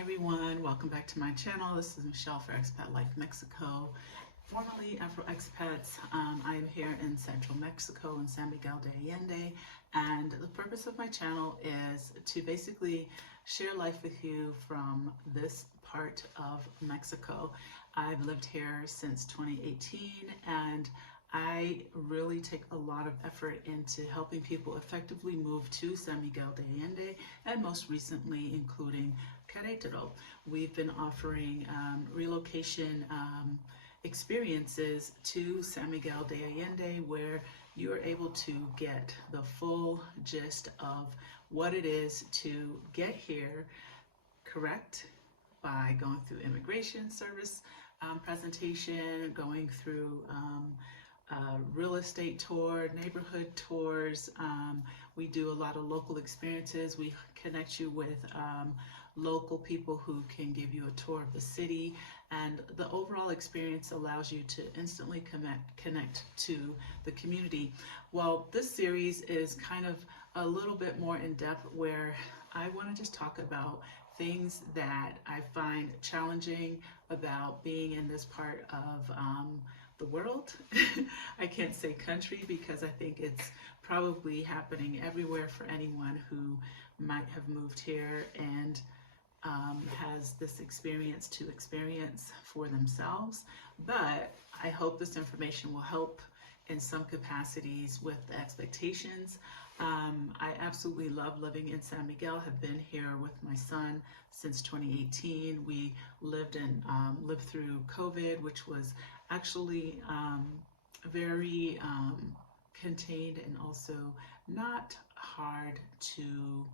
everyone, welcome back to my channel. This is Michelle for Expat Life Mexico, formerly Afro Expats. I am here in central Mexico in San Miguel de Allende, and the purpose of my channel is to basically share life with you from this part of Mexico. I've lived here since 2018, and I really take a lot of effort into helping people effectively move to San Miguel de Allende, and most recently including Karencita. We've been offering relocation experiences to San Miguel de Allende, where you are able to get the full gist of what it is to get here correct by going through immigration service presentation, going through real estate tour, neighborhood tours. We do a lot of local experiences. We connect you with local people who can give you a tour of the city, and the overall experience allows you to instantly connect to the community. Well, this series is kind of a little bit more in depth, where I want to just talk about things that I find challenging about being in this part of the world. I can't say country because I think it's probably happening everywhere for anyone who might have moved here and has this experience to experience for themselves. But I hope this information will help in some capacities with the expectations. I absolutely love living in San Miguel. Have been here with my son since 2018. We lived through COVID, which was actually very contained and also not hard to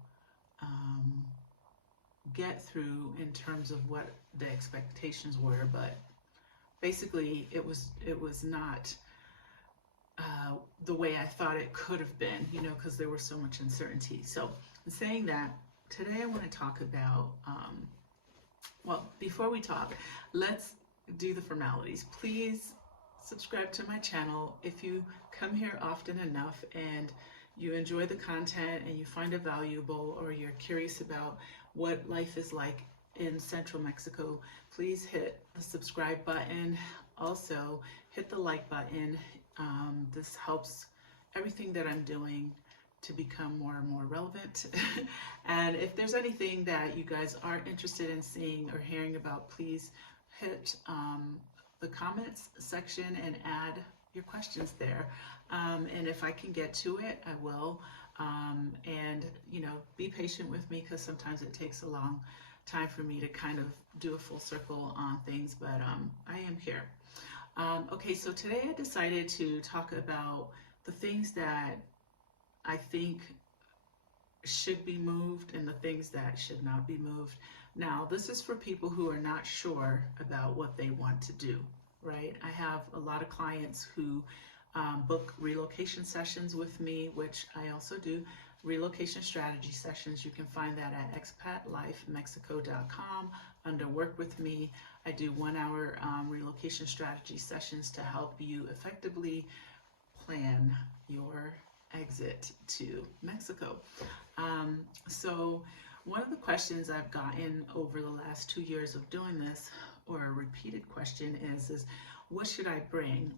get through in terms of what the expectations were, but basically it was not the way I thought it could have been, you know, because there was so much uncertainty. So in saying that, today I want to talk about, well, before we talk, let's do the formalities. Please subscribe to my channel. If you come here often enough and you enjoy the content and you find it valuable, or you're curious about what life is like in central Mexico, please hit the subscribe button. Also hit the like button. This helps everything that I'm doing to become more and more relevant. And if there's anything that you guys are interested in seeing or hearing about, please hit the comments section and add your questions there. And if I can get to it, I will. And you know, be patient with me, because sometimes it takes a long time for me to kind of do a full circle on things, but I am here. Okay, so today I decided to talk about the things that I think should be moved and the things that should not be moved. Now, this is for people who are not sure about what they want to do, right? I have a lot of clients who book relocation sessions with me, which I also do, relocation strategy sessions. You can find that at expatlifemexico.com under work with me. I do 1 hour relocation strategy sessions to help you effectively plan your exit to Mexico. So one of the questions I've gotten over the last 2 years of doing this, or a repeated question, is what should I bring?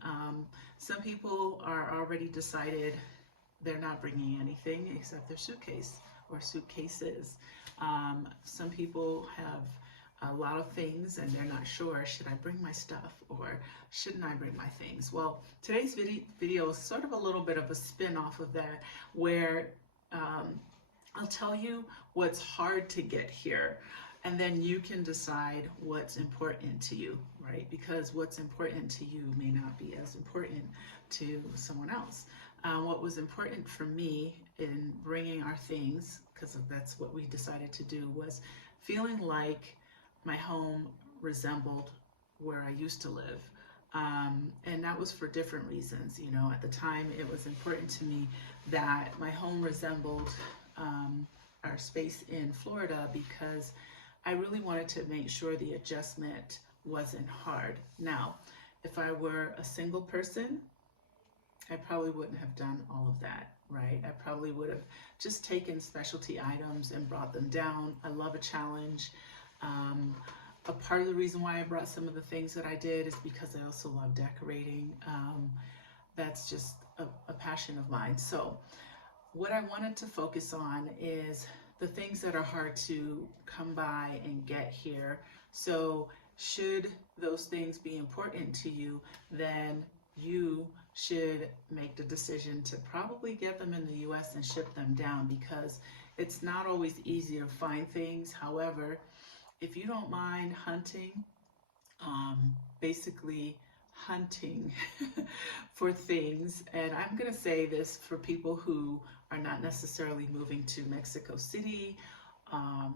Some people are already decided they're not bringing anything except their suitcase or suitcases. Some people have a lot of things and they're not sure, should I bring my stuff or shouldn't I bring my things? Well, today's video is sort of a little bit of a spin-off of that, where I'll tell you what's hard to get here, and then you can decide what's important to you, right? Because what's important to you may not be as important to someone else. What was important for me in bringing our things, because that's what we decided to do, was feeling like my home resembled where I used to live. And that was for different reasons. You know, at the time it was important to me that my home resembled our space in Florida, because I really wanted to make sure the adjustment wasn't hard. Now, if I were a single person, I probably wouldn't have done all of that, right? I probably would have just taken specialty items and brought them down. I love a challenge. A part of the reason why I brought some of the things that I did is because I also love decorating. That's just a passion of mine. So what I wanted to focus on is the things that are hard to come by and get here. So should those things be important to you, then you should make the decision to probably get them in the US and ship them down, because it's not always easy to find things. However, if you don't mind hunting, basically hunting for things, and I'm going to say this for people who are not necessarily moving to Mexico City,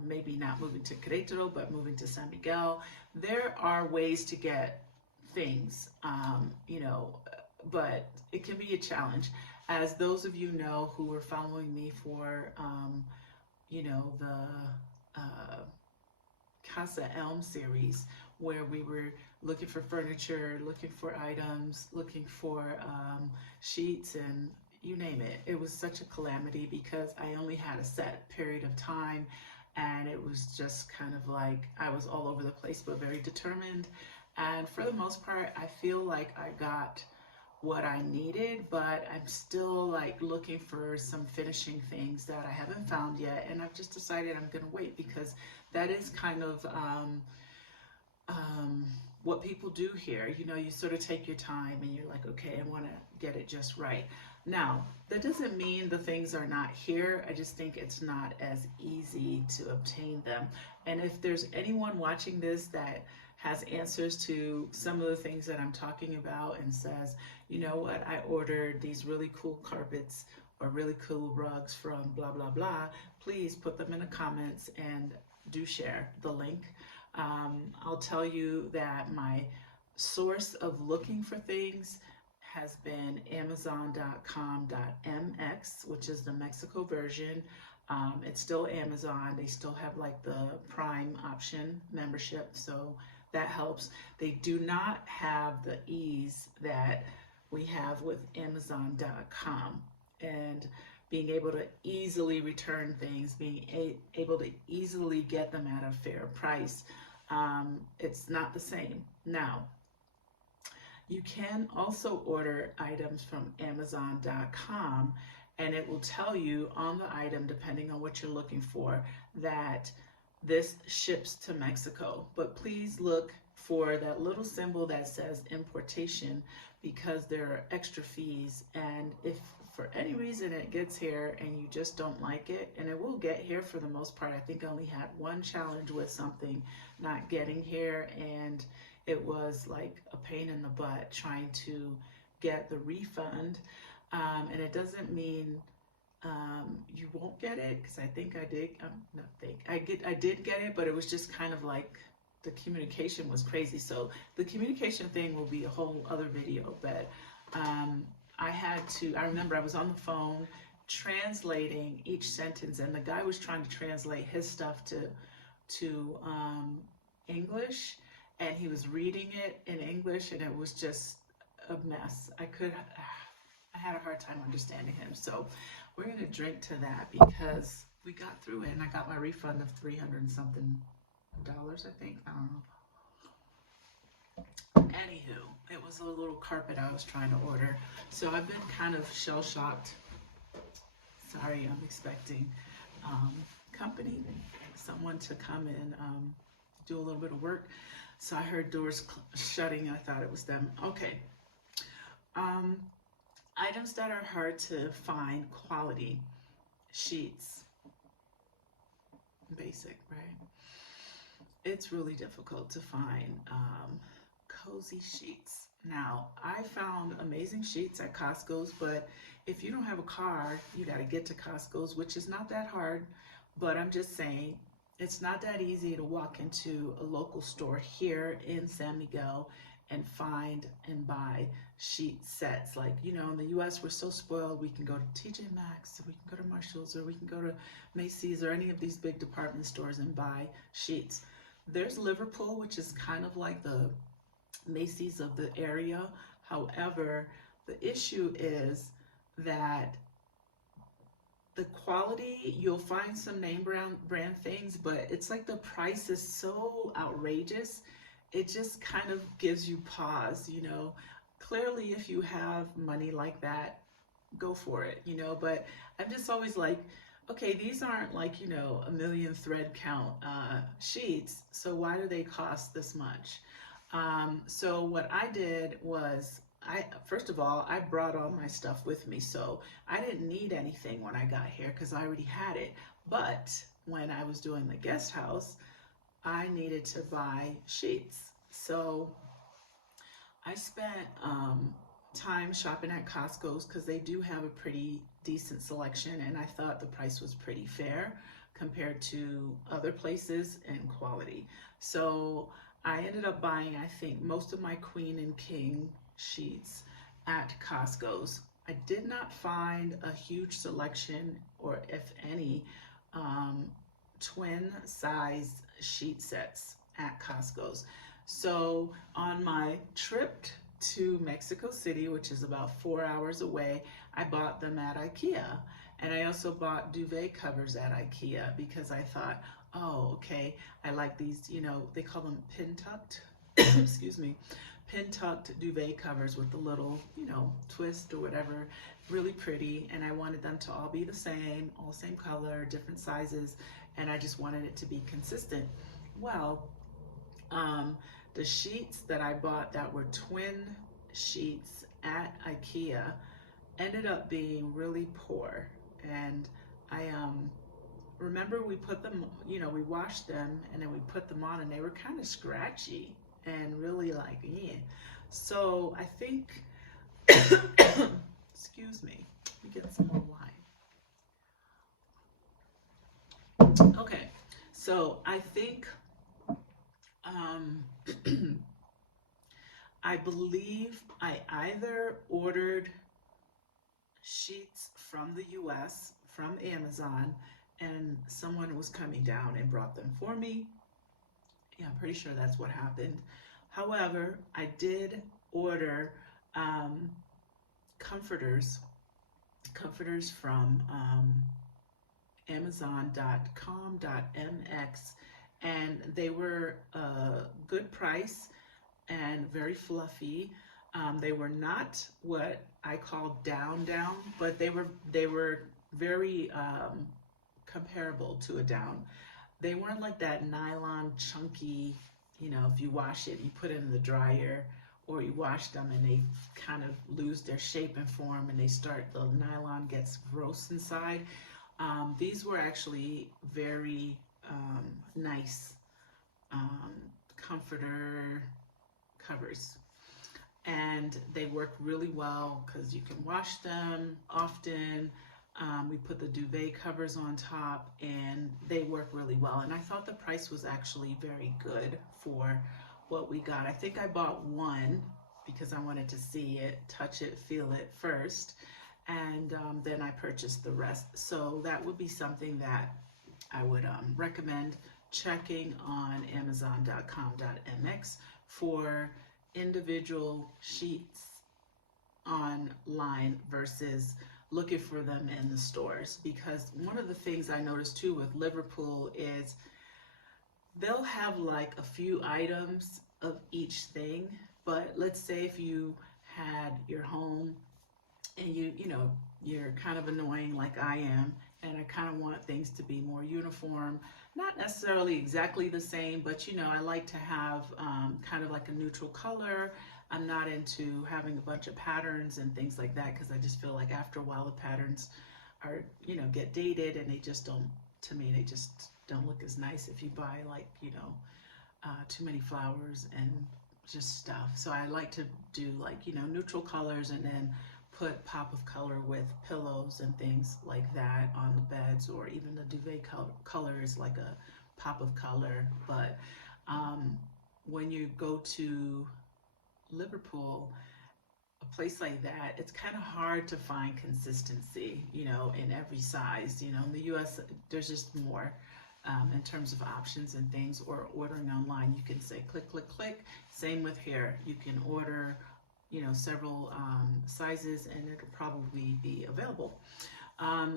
maybe not moving to Querétaro, but moving to San Miguel, there are ways to get things, you know, but it can be a challenge. As those of you know who were following me for, you know, the Casa ELM series, where we were looking for furniture, looking for items, looking for sheets, and you name it. It was such a calamity because I only had a set period of time, and it was just kind of like I was all over the place, but very determined. And for the most part, I feel like I got what I needed, but I'm still like looking for some finishing things that I haven't found yet, and I've just decided I'm gonna wait, because that is kind of what people do here. You know, you sort of take your time and you're like, okay, I want to get it just right. Now, that doesn't mean the things are not here. I just think it's not as easy to obtain them. And if there's anyone watching this that has answers to some of the things that I'm talking about and says, you know what, I ordered these really cool carpets or really cool rugs from blah, blah, blah, please put them in the comments and do share the link. I'll tell you that my source of looking for things has been amazon.com.mx, which is the Mexico version. It's still Amazon. They still have like the Prime option membership, so that helps. They do not have the ease that we have with Amazon.com, and being able to easily return things, being able to easily get them at a fair price. It's not the same. Now, you can also order items from Amazon.com, and it will tell you on the item, depending on what you're looking for, that this ships to Mexico. But please look for that little symbol that says importation, because there are extra fees. And if for any reason it gets here and you just don't like it, and it will get here for the most part. I think I only had one challenge with something not getting here, and it was like a pain in the butt trying to get the refund. And it doesn't mean you won't get it, because I think I did. I did get it, but it was just kind of like the communication was crazy. So the communication thing will be a whole other video. But I remember I was on the phone translating each sentence, and the guy was trying to translate his stuff to English, and he was reading it in English, and it was just a mess. I had a hard time understanding him. So we're gonna drink to that, because we got through it, and I got my refund of $300 and something, I think. I don't know. Anywho, it was a little carpet I was trying to order. So I've been kind of shell-shocked. Sorry, I'm expecting company, someone to come and do a little bit of work. So I heard doors shutting. I thought it was them. Okay. Items that are hard to find: quality sheets. Basic, right? It's really difficult to find cozy sheets. Now, I found amazing sheets at Costco's, but if you don't have a car, you got to get to Costco's, which is not that hard. But I'm just saying, it's not that easy to walk into a local store here in San Miguel and find and buy sheet sets. Like, you know, in the US, we're so spoiled. We can go to TJ Maxx, we can go to Marshall's, or we can go to Macy's or any of these big department stores and buy sheets. There's Liverpool, which is kind of like the Macy's of the area. However, the issue is that the quality, you'll find some name brand things, but it's like the price is so outrageous. It just kind of gives you pause, you know. Clearly, if you have money like that, go for it, you know. But I'm just always like, okay, these aren't like, you know, a million thread count sheets, so why do they cost this much? So what I did was, first of all, I brought all my stuff with me, so I didn't need anything when I got here because I already had it. But when I was doing the guest house, I needed to buy sheets. So I spent time shopping at Costco's because they do have a pretty decent selection, and I thought the price was pretty fair compared to other places and quality. So I ended up buying, I think, most of my queen and king sheets at Costco's. I did not find a huge selection, or if any, twin size sheet sets at Costco's. So on my trip to Mexico City, which is about 4 hours away, I bought them at IKEA. And I also bought duvet covers at IKEA because I thought, oh, okay, I like these, you know, they call them pin tucked, excuse me, pin tucked duvet covers with the little, you know, twist or whatever, really pretty. And I wanted them to all be the same, all same color, different sizes, and I just wanted it to be consistent. Well, the sheets that I bought that were twin sheets at IKEA ended up being really poor. And I remember we put them, you know, we washed them and then we put them on and they were kind of scratchy and really like, yeah. So I think, excuse me, let me get some more wine. Okay, so I think, I believe I either ordered sheets from the US, from Amazon, and someone was coming down and brought them for me. Yeah, I'm pretty sure that's what happened. However, I did order comforters from amazon.com.mx, and they were a good price and very fluffy. They were not what I call down, but they were very comparable to a down. They weren't like that nylon chunky, you know, if you wash it, you put it in the dryer, or you wash them and they kind of lose their shape and form and the nylon gets gross inside. These were actually very nice comforter covers, and they work really well because you can wash them often. We put the duvet covers on top and they work really well, and I thought the price was actually very good for what we got. I think I bought one because I wanted to see it, touch it, feel it first, and then I purchased the rest. So that would be something that I would recommend checking on amazon.com.mx for individual sheets online versus looking for them in the stores. Because one of the things I noticed too with Liverpool is they'll have like a few items of each thing, but let's say if you had your home and you know, you're kind of annoying like I am, and I kind of want things to be more uniform, not necessarily exactly the same, but you know, I like to have kind of like a neutral color. I'm not into having a bunch of patterns and things like that because I just feel like after a while the patterns are, you know, get dated and they just don't, to me, they just don't look as nice if you buy like, you know, too many flowers and just stuff. So I like to do like, you know, neutral colors and then put pop of color with pillows and things like that on the beds, or even the duvet color is like a pop of color. But when you go to Liverpool, a place like that, it's kind of hard to find consistency, you know, in every size. You know, in the US, there's just more in terms of options and things, or ordering online. You can say click, click, click. Same with hair. You can order, you know, several sizes and it'll probably be available.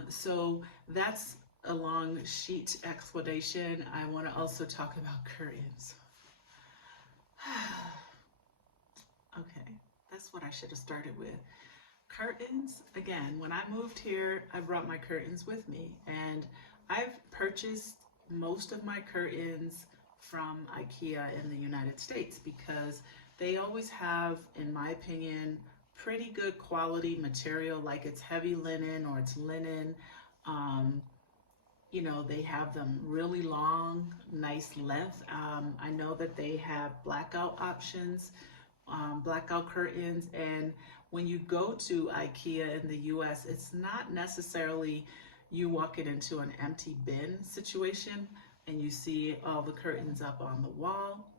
So that's a long sheet explanation. I want to also talk about curtains. Okay, that's what I should have started with. Curtains, again, when I moved here, I brought my curtains with me, and I've purchased most of my curtains from IKEA in the United States because they always have, in my opinion, pretty good quality material, like it's heavy linen or it's linen. Um, you know, they have them really long, nice length. I know that they have blackout options, blackout curtains, and when you go to IKEA in the US, it's not necessarily you walking into an empty bin situation and you see all the curtains up on the wall.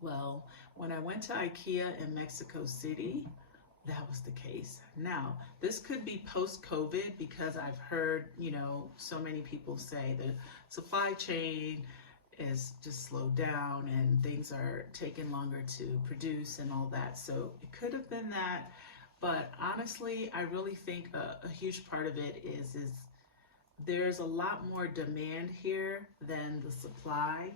Well, when I went to IKEA in Mexico City, that was the case. Now, this could be post-COVID because I've heard, you know, so many people say the supply chain is just slowed down and things are taking longer to produce and all that. So it could have been that, but honestly, I really think a huge part of it is there's a lot more demand here than the supply.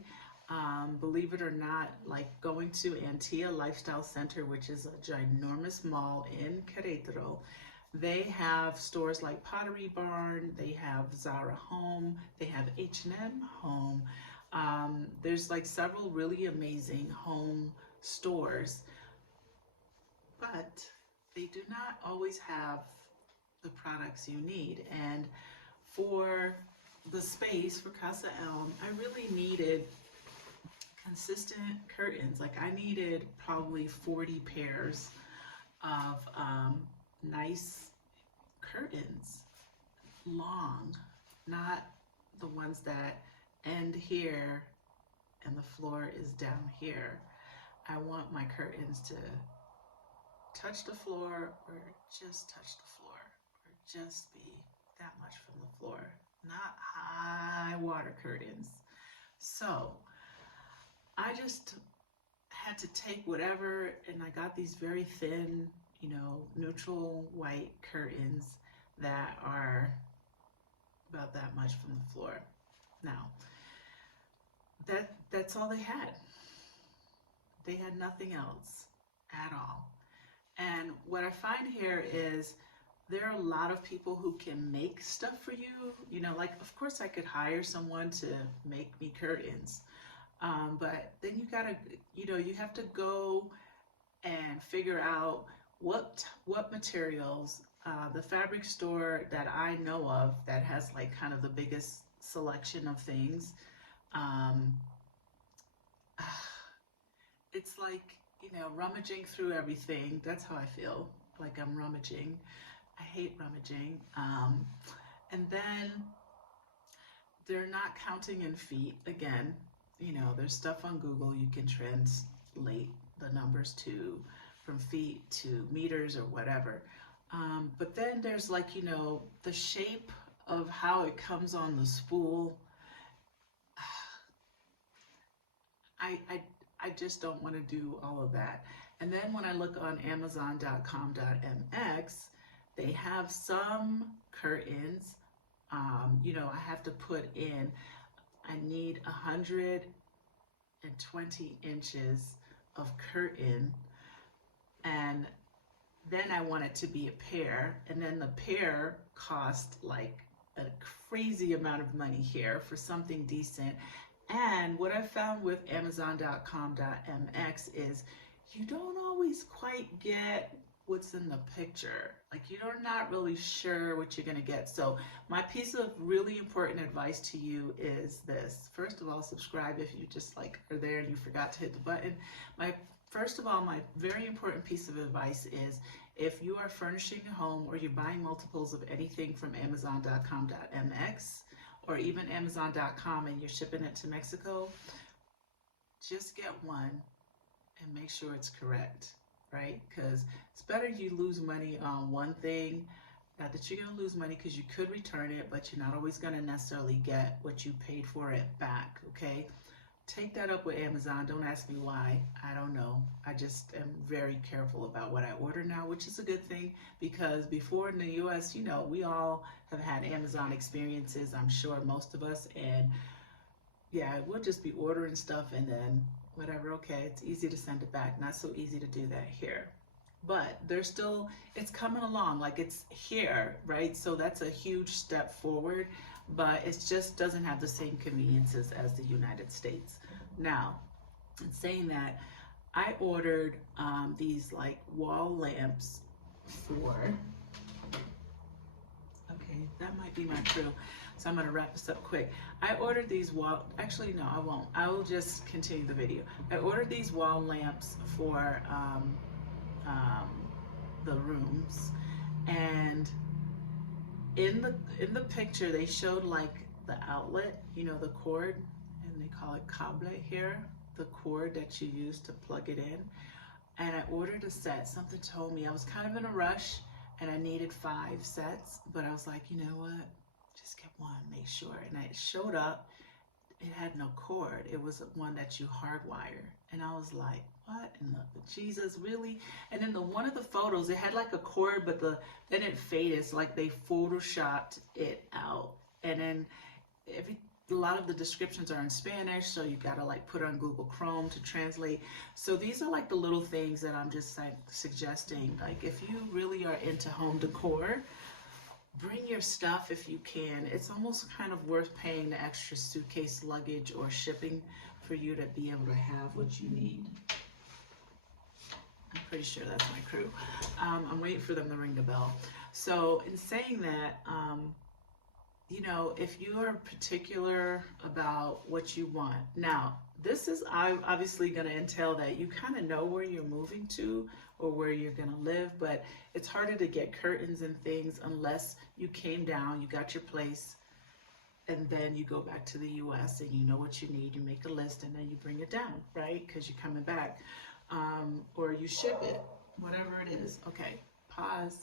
Believe it or not, like going to Antilla Lifestyle Center, which is a ginormous mall in Querétaro, they have stores like Pottery Barn, they have Zara Home, they have H&M Home. There's like several really amazing home stores, but they do not always have the products you need. And for the space for Casa ELM, I really needed consistent curtains. Like I needed probably 40 pairs of nice curtains, long, not the ones that end here and the floor is down here. I want my curtains to touch the floor or just touch the floor or just be that much from the floor, not high water curtains. So I just had to take whatever, and I got these very thin, you know, neutral white curtains that are about that much from the floor. Now, that's all they had. They had nothing else at all. And what I find here is there are a lot of people who can make stuff for you. You know, like, of course I could hire someone to make me curtains. But then you gotta, you know, you have to go and figure out what materials. The fabric store that I know of that has like kind of the biggest selection of things, it's like, you know, rummaging through everything. That's how I feel, like I'm rummaging. I hate rummaging. And then they're not counting in feet. Again, you know, there's stuff on Google you can translate the numbers to, from feet to meters or whatever. But then there's like, you know, the shape of how it comes on the spool. I just don't want to do all of that. And then when I look on Amazon.com.mx, they have some curtains. You know, I have to put in, I need 120 inches of curtain, and then I want it to be a pair, and then the pair cost like a crazy amount of money here for something decent. And what I found with Amazon.com.mx is you don't always quite get what's in the picture. Like you're not really sure what you're gonna get. So my piece of really important advice to you is this. First of all, subscribe if you just like are there and you forgot to hit the button. First of all, my very important piece of advice is if you are furnishing a home or you're buying multiples of anything from Amazon.com.mx or even Amazon.com and you're shipping it to Mexico, just get one and make sure it's correct, right? Because it's better you lose money on one thing. Not that you're going to lose money because you could return it, but you're not always going to necessarily get what you paid for it back, okay? take that up with Amazon. Don't ask me why. I don't know. I just am very careful about what I order now, which is a good thing, because before in the US, you know, we all have had Amazon experiences, I'm sure most of us, and yeah, we'll just be ordering stuff and then whatever, okay, it's easy to send it back. Not so easy to do that here. But there's still, it's coming along, like it's here, right? So that's a huge step forward, but it just doesn't have the same conveniences as the United States. Now, in saying that, I ordered these like wall lamps for, okay, that might be my crew. So I'm gonna wrap this up quick. I ordered these wall, actually no, I won't. I will just continue the video. I ordered these wall lamps for the rooms, and in the picture they showed like the outlet, you know, the cord, and they call it cable here, the cord that you use to plug it in. And I ordered a set. Something told me I was kind of in a rush and I needed 5 sets, but I was like, you know what, just get one, make sure. And it showed up, it had no cord. It was one that you hardwire. And I was like, what in the Jesus, really? And then one of the photos, it had like a cord, but then it faded. It's like they photoshopped it out. And then a lot of the descriptions are in Spanish, so you gotta like put on Google Chrome to translate. So these are like the little things that I'm just like suggesting. Like if you really are into home decor, bring your stuff if you can. It's almost kind of worth paying the extra suitcase luggage or shipping for you to be able to have what you need. I'm pretty sure that's my crew. I'm waiting for them to ring the bell. So in saying that, you know, if you are particular about what you want. Now, this is obviously going to entail that you kind of know where you're moving to or where you're going to live, but it's harder to get curtains and things unless you came down, you got your place, and then you go back to the US and you know what you need, you make a list, and then you bring it down, right? Because you're coming back. Or you ship it, whatever it is. Okay, pause.